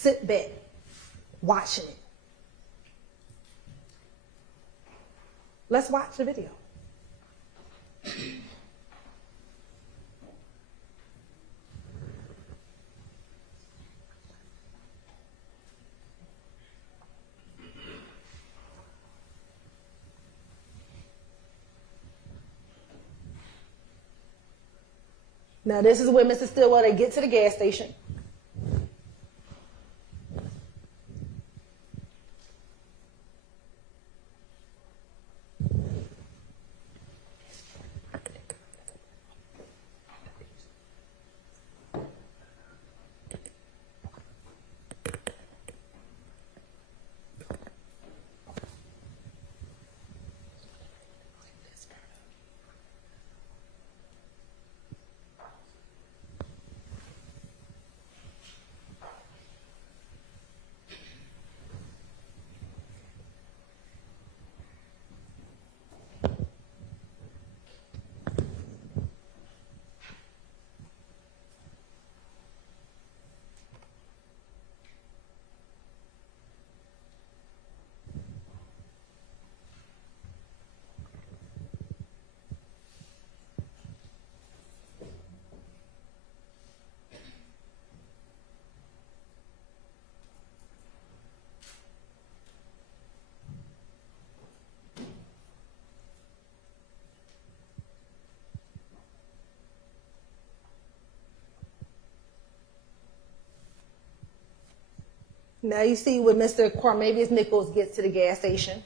sit back watching it. Let's watch the video. Now this is where Mr. Stillwell, they get to the gas station. Now you see when Mr. Quamarvious Nichols gets to the gas station.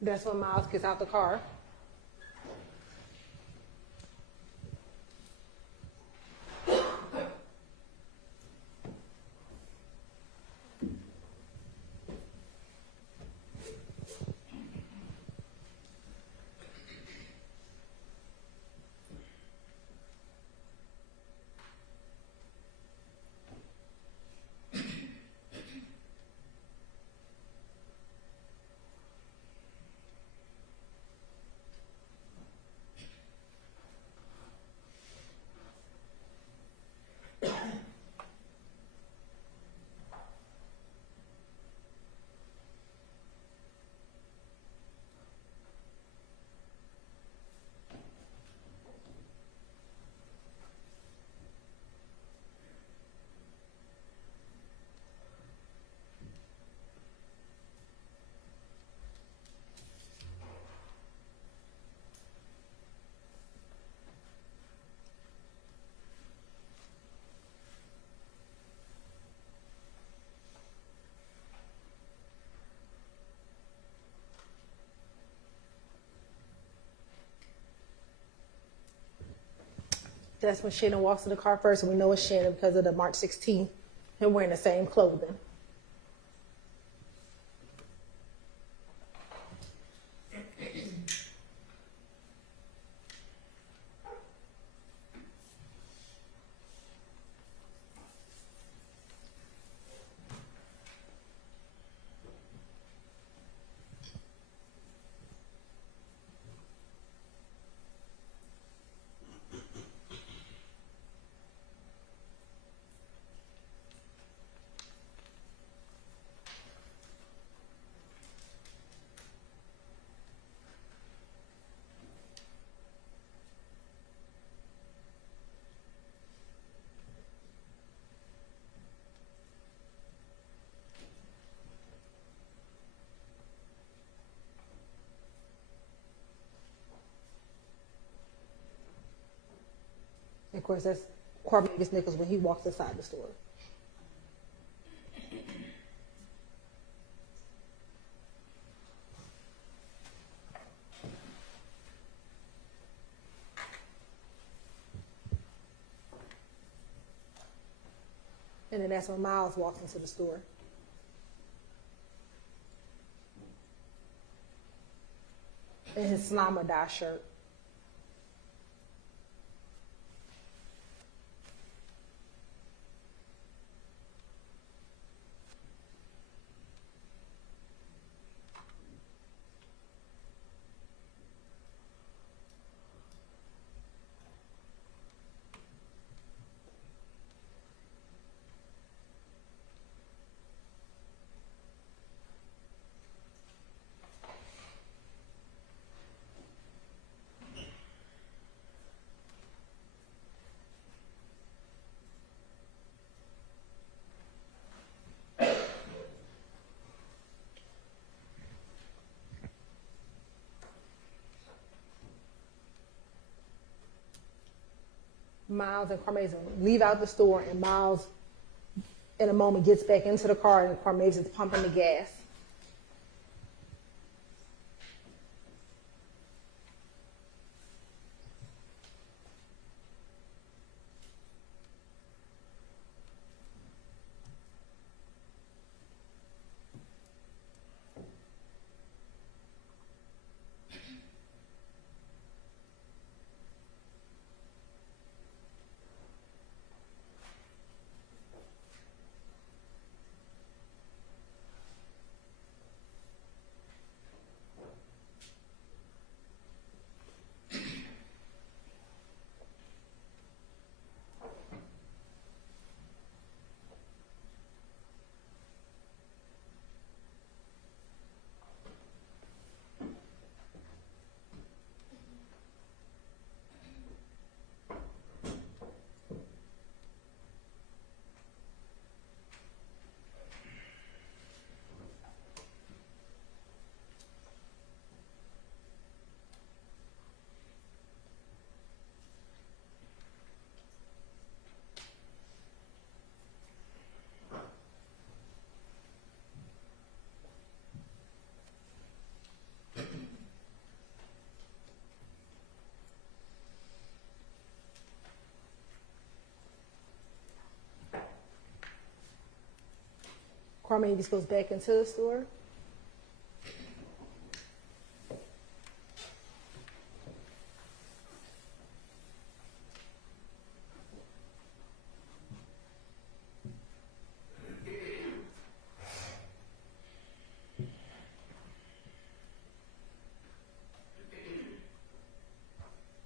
That's when Miles gets out the car. That's when Shannon walks to the car first, and we know it's Shannon because of the March 16th and wearing the same clothing. Of course, that's Quamarvious Nichols when he walks inside the store. And then that's when Miles walks into the store. In his Slama dye shirt. Miles and Quamarvious leave out the store, and Miles, in a moment, gets back into the car, and Quamarvious is pumping the gas. Quamarvious goes back into the store.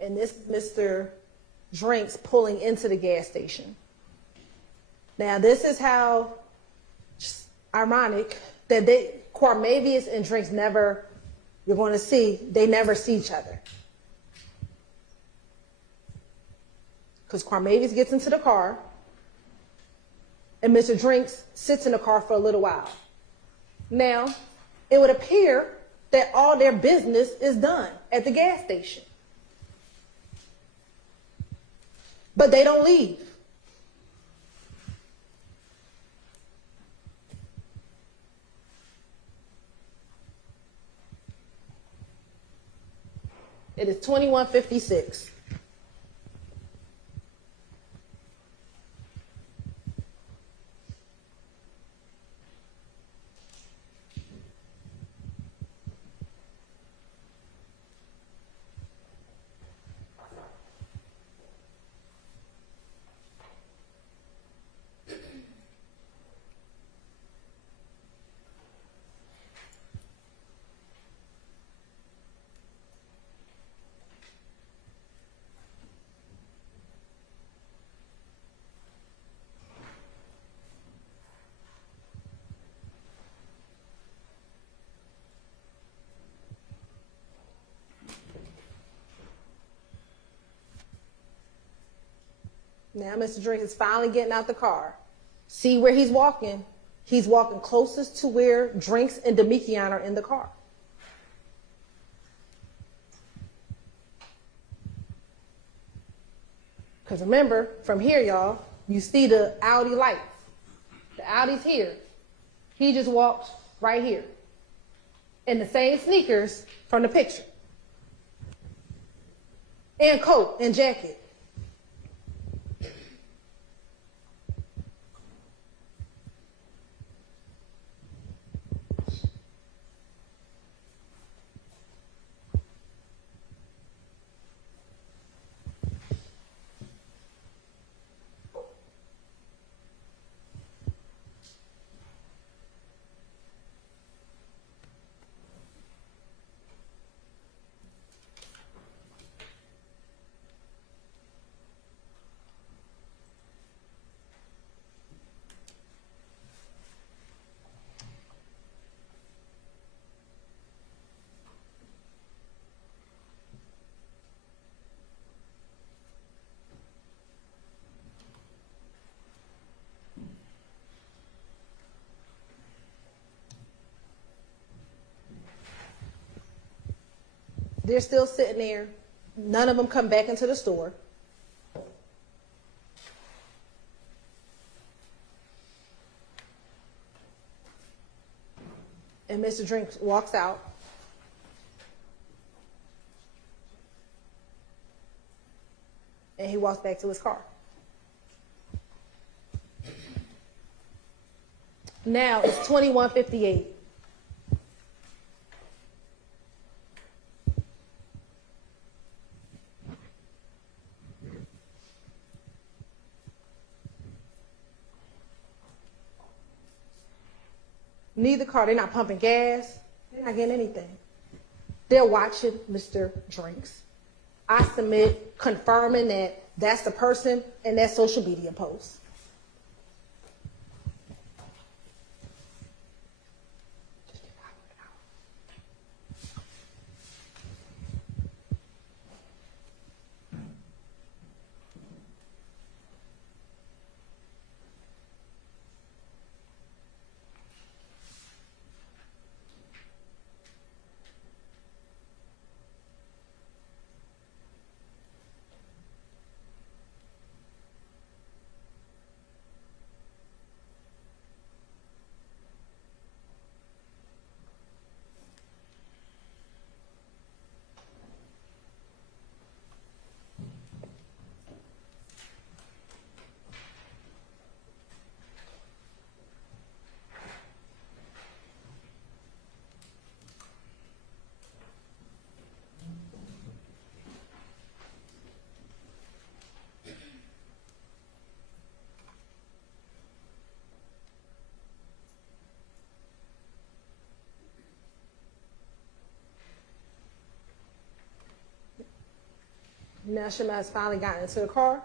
And this Mr. Drinks pulling into the gas station. Now, this is how ironic that Quamarvious and Drinks never, you're going to see, they never see each other. Because Quamarvious gets into the car, and Mr. Drinks sits in the car for a little while. Now, it would appear that all their business is done at the gas station. But they don't leave. It is 21:56. Now Mr. Drinks is finally getting out the car. See where he's walking? He's walking closest to where Drinks and Demekian are in the car. Because remember, from here, y'all, you see the Audi lights. The Audi's here. He just walked right here in the same sneakers from the picture. And coat and jacket. They're still sitting there. None of them come back into the store. And Mr. Drinks walks out. And he walks back to his car. Now it's 21:58. Neither car, they're not pumping gas, they're not getting anything. They're watching Mr. Drinks. I submit confirming that that's the person in that social media post. Now Shymel has finally gotten into the car.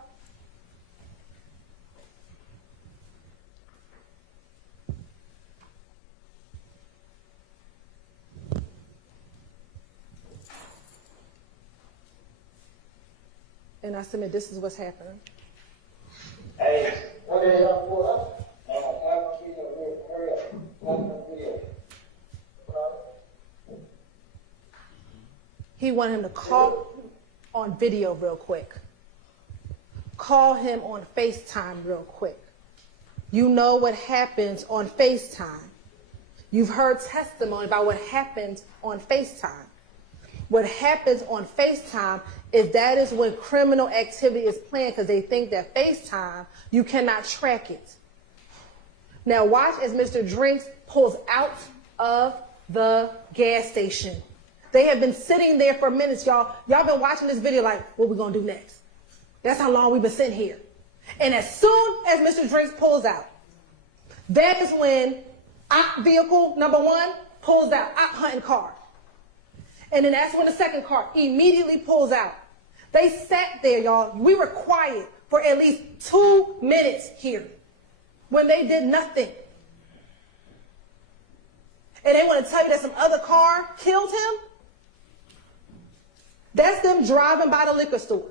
And I submit this is what's happening. Hey, He wanted him to call on video real quick. Call him on FaceTime real quick. You know what happens on FaceTime. You've heard testimony about what happens on FaceTime. What happens on FaceTime is that is when criminal activity is planned because they think that FaceTime, you cannot track it. Now watch as Mr. Drinks pulls out of the gas station. They have been sitting there for minutes, y'all. Y'all been watching this video like, what we gonna do next? That's how long we've been sitting here. And as soon as Mr. Drinks pulls out, that is when op vehicle number one pulls out, op hunting car. And then that's when the second car immediately pulls out. They sat there, y'all. We were quiet for at least 2 minutes here when they did nothing. And they want to tell you that some other car killed him? That's them driving by the liquor store.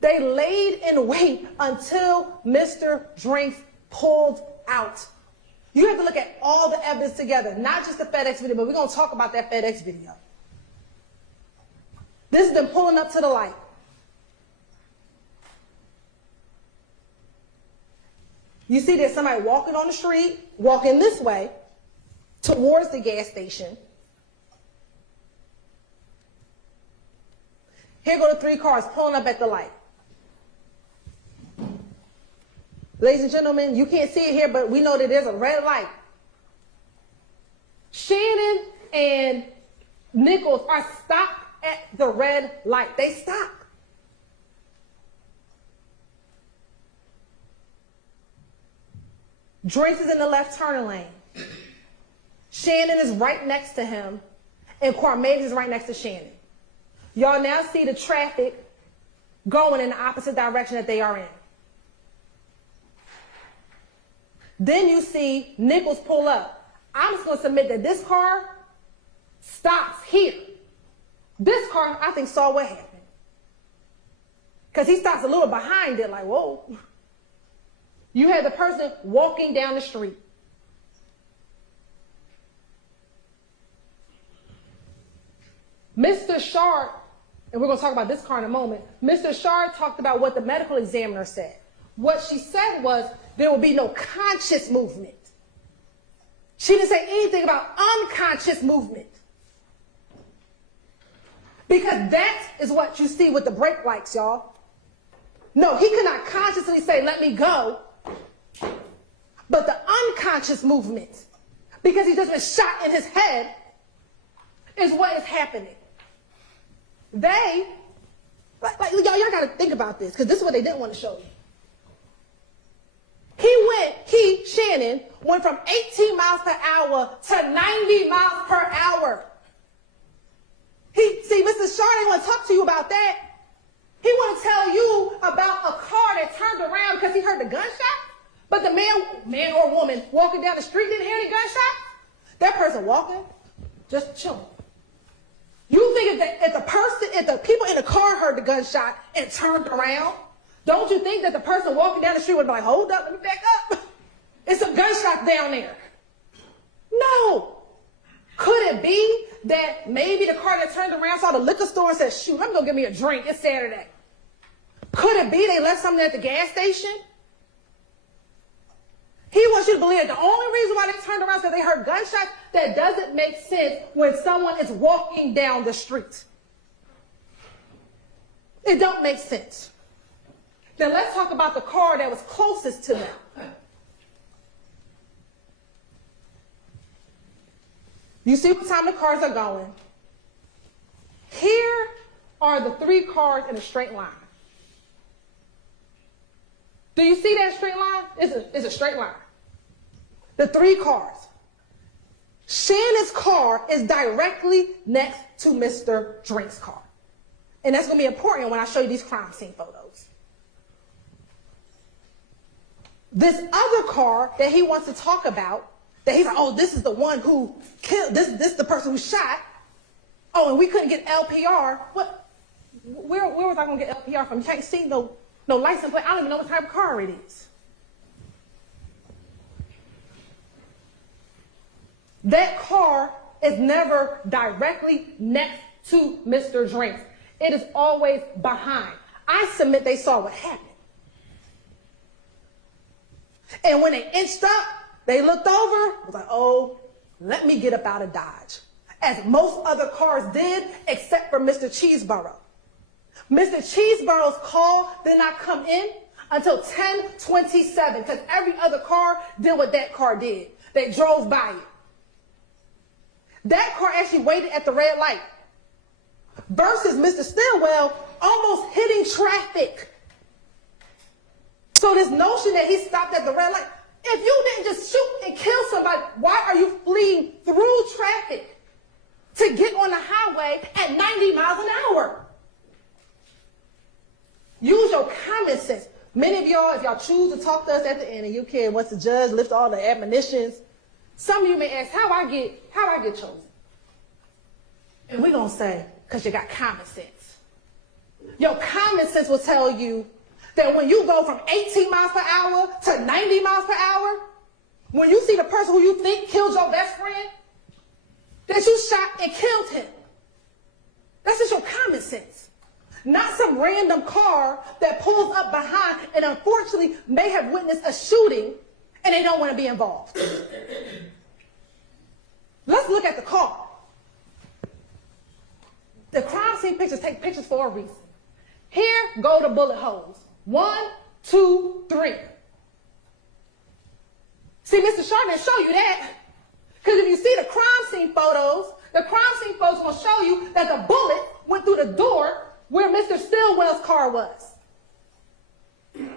They laid in wait until Mr. Drinks pulled out. You have to look at all the evidence together, not just the FedEx video, but we're going to talk about that FedEx video. This is them pulling up to the light. You see there's somebody walking on the street, walking this way towards the gas station. Here go the 3 cars pulling up at the light. Ladies and gentlemen, you can't see it here, but we know that there's a red light. Shannon and Nichols are stopped at the red light. They stop. Drinks is in the left turning lane. Shannon is right next to him, and Quamarvious is right next to Shannon. Y'all now see the traffic going in the opposite direction that they are in. Then you see Nichols pull up. I'm just going to submit that this car stops here. This car, I think, saw what happened. Because he stops a little behind it, like, whoa. You had the person walking down the street. Mr. Shard, and we're going to talk about this car in a moment, Mr. Shard talked about what the medical examiner said. What she said was there will be no conscious movement. She didn't say anything about unconscious movement. Because that is what you see with the brake lights, y'all. No, he could not consciously say, let me go. But the unconscious movement, because he just been shot in his head, is what is happening. They, y'all got to think about this, because this is what they didn't want to show you. Shannon went from 18 miles per hour to 90 miles per hour. Mr. Shard ain't want to talk to you about that. He want to tell you about a car that turned around because he heard the gunshot, but the man or woman walking down the street didn't hear any gunshots. That person walking, just chilling. You think if the people in the car heard the gunshot and turned around, don't you think that the person walking down the street would be like, hold up, let me back up. It's some gunshots down there. No. Could it be that maybe the car that turned around saw the liquor store and said, shoot, let me go get me a drink. It's Saturday. Could it be they left something at the gas station? He wants you to believe that the only reason why they turned around is because they heard gunshots. That doesn't make sense when someone is walking down the street. It don't make sense. Then let's talk about the car that was closest to them. You see what time the cars are going. Here are the 3 cars in a straight line. Do you see that straight line? It's a straight line. The 3 cars. Shannon's car is directly next to Mr. Drinks' car. And that's going to be important when I show you these crime scene photos. This other car that he wants to talk about, that he's like, oh, this is the one who killed, this is the person who shot. Oh, and we couldn't get LPR. What? Where was I going to get LPR from? You can't see no license plate. I don't even know what type of car it is. That car is never directly next to Mr. Drinks. It is always behind. I submit they saw what happened. And when they inched up, they looked over, was like, oh, let me get up out of Dodge. As most other cars did, except for Mr. Cheeseborough. Mr. Cheeseborough's call did not come in until 10:27, because every other car did what that car did. They drove by it. That car actually waited at the red light. Versus Mr. Stillwell almost hitting traffic. So this notion that he stopped at the red light, if you didn't just shoot and kill somebody, why are you fleeing through traffic to get on the highway at 90 miles an hour? Use your common sense. Many of y'all, if y'all choose to talk to us at the end and you can, once the judge lifts all the admonitions, some of you may ask, how I get chosen? And we're going to say, because you got common sense. Your common sense will tell you that when you go from 18 miles per hour to 90 miles per hour, when you see the person who you think killed your best friend, that you shot and killed him. That's just your common sense. not some random car that pulls up behind and unfortunately may have witnessed a shooting and they don't want to be involved. Let's look at the car. The crime scene pictures take pictures for a reason. Here go the bullet holes. 1, 2, 3. See, Mr. Sharp didn't show you that. Because if you see the crime scene photos will show you that the bullet went through the door where Mr. Stillwell's car was. And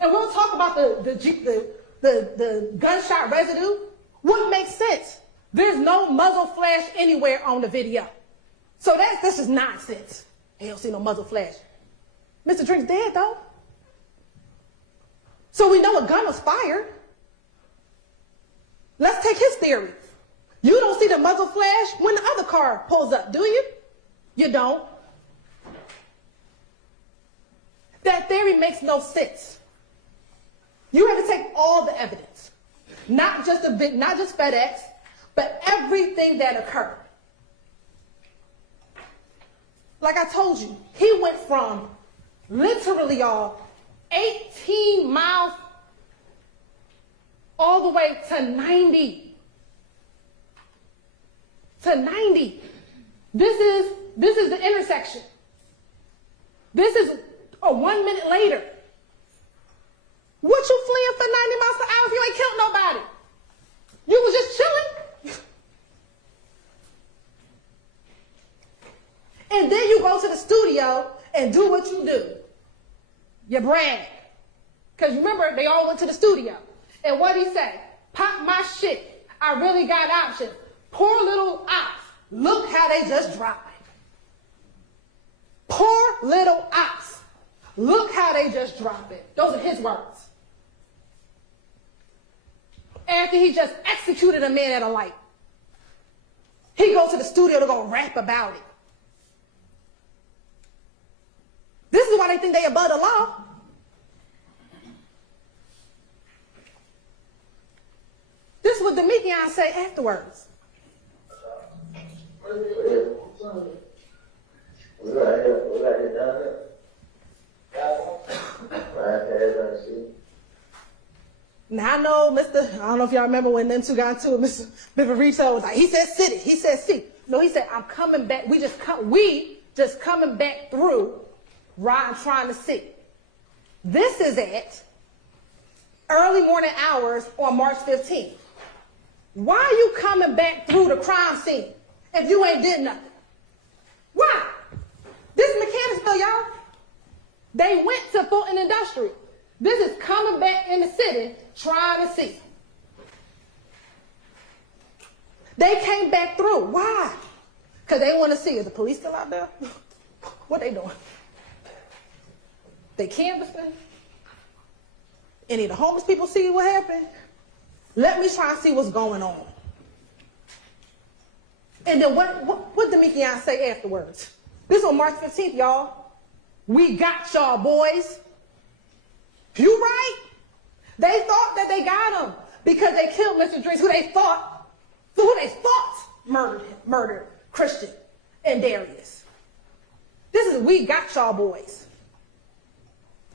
we'll talk about the gunshot residue. What makes sense? There's no muzzle flash anywhere on the video. So this is nonsense. They don't see no muzzle flash. Mr. Drinks dead, though. So we know a gun was fired. Let's take his theory. You don't see the muzzle flash when the other car pulls up, do you? You don't. That theory makes no sense. You have to take all the evidence, not just FedEx, but everything that occurred. Like I told you, he went from literally, y'all, 18 miles all the way to 90. To 90. This is the intersection. This is 1 minute later. What you fleeing for 90 miles per hour if you ain't killed nobody? You was just chilling. And then you go to the studio and do what you do. You brag. Because remember, they all went to the studio. And what'd he say? Pop my shit. I really got options. Poor little ops. Look how they just dropped it. Poor little ops. Look how they just dropped it. Those are his words. After he just executed a man at a light. He goes to the studio to go rap about it. This is why they think they above the law. This is what the Meghann say afterwards. Now I know I don't know if y'all remember when them two got into it, Mr. Bivarito was like, he said sit it, he said see. No, he said, I'm coming back. We just coming back through, riding, trying to see. This is at early morning hours on March 15th. Why are you coming back through the crime scene if you ain't did nothing? Why? This is Mechanicsville, y'all. They went to Fulton Industrial. This is coming back in the city, trying to see. They came back through. Why? Because they want to see, is the police still out there? What they doing? They canvassing? Any of the homeless people see what happened? Let me try and see what's going on. And then what did Meghann say afterwards? This on March 15th, y'all. We got y'all, boys. You right? They thought that they got him because they killed Mr. Drinks, who they thought murdered Christian and Darius. This is we got y'all, boys.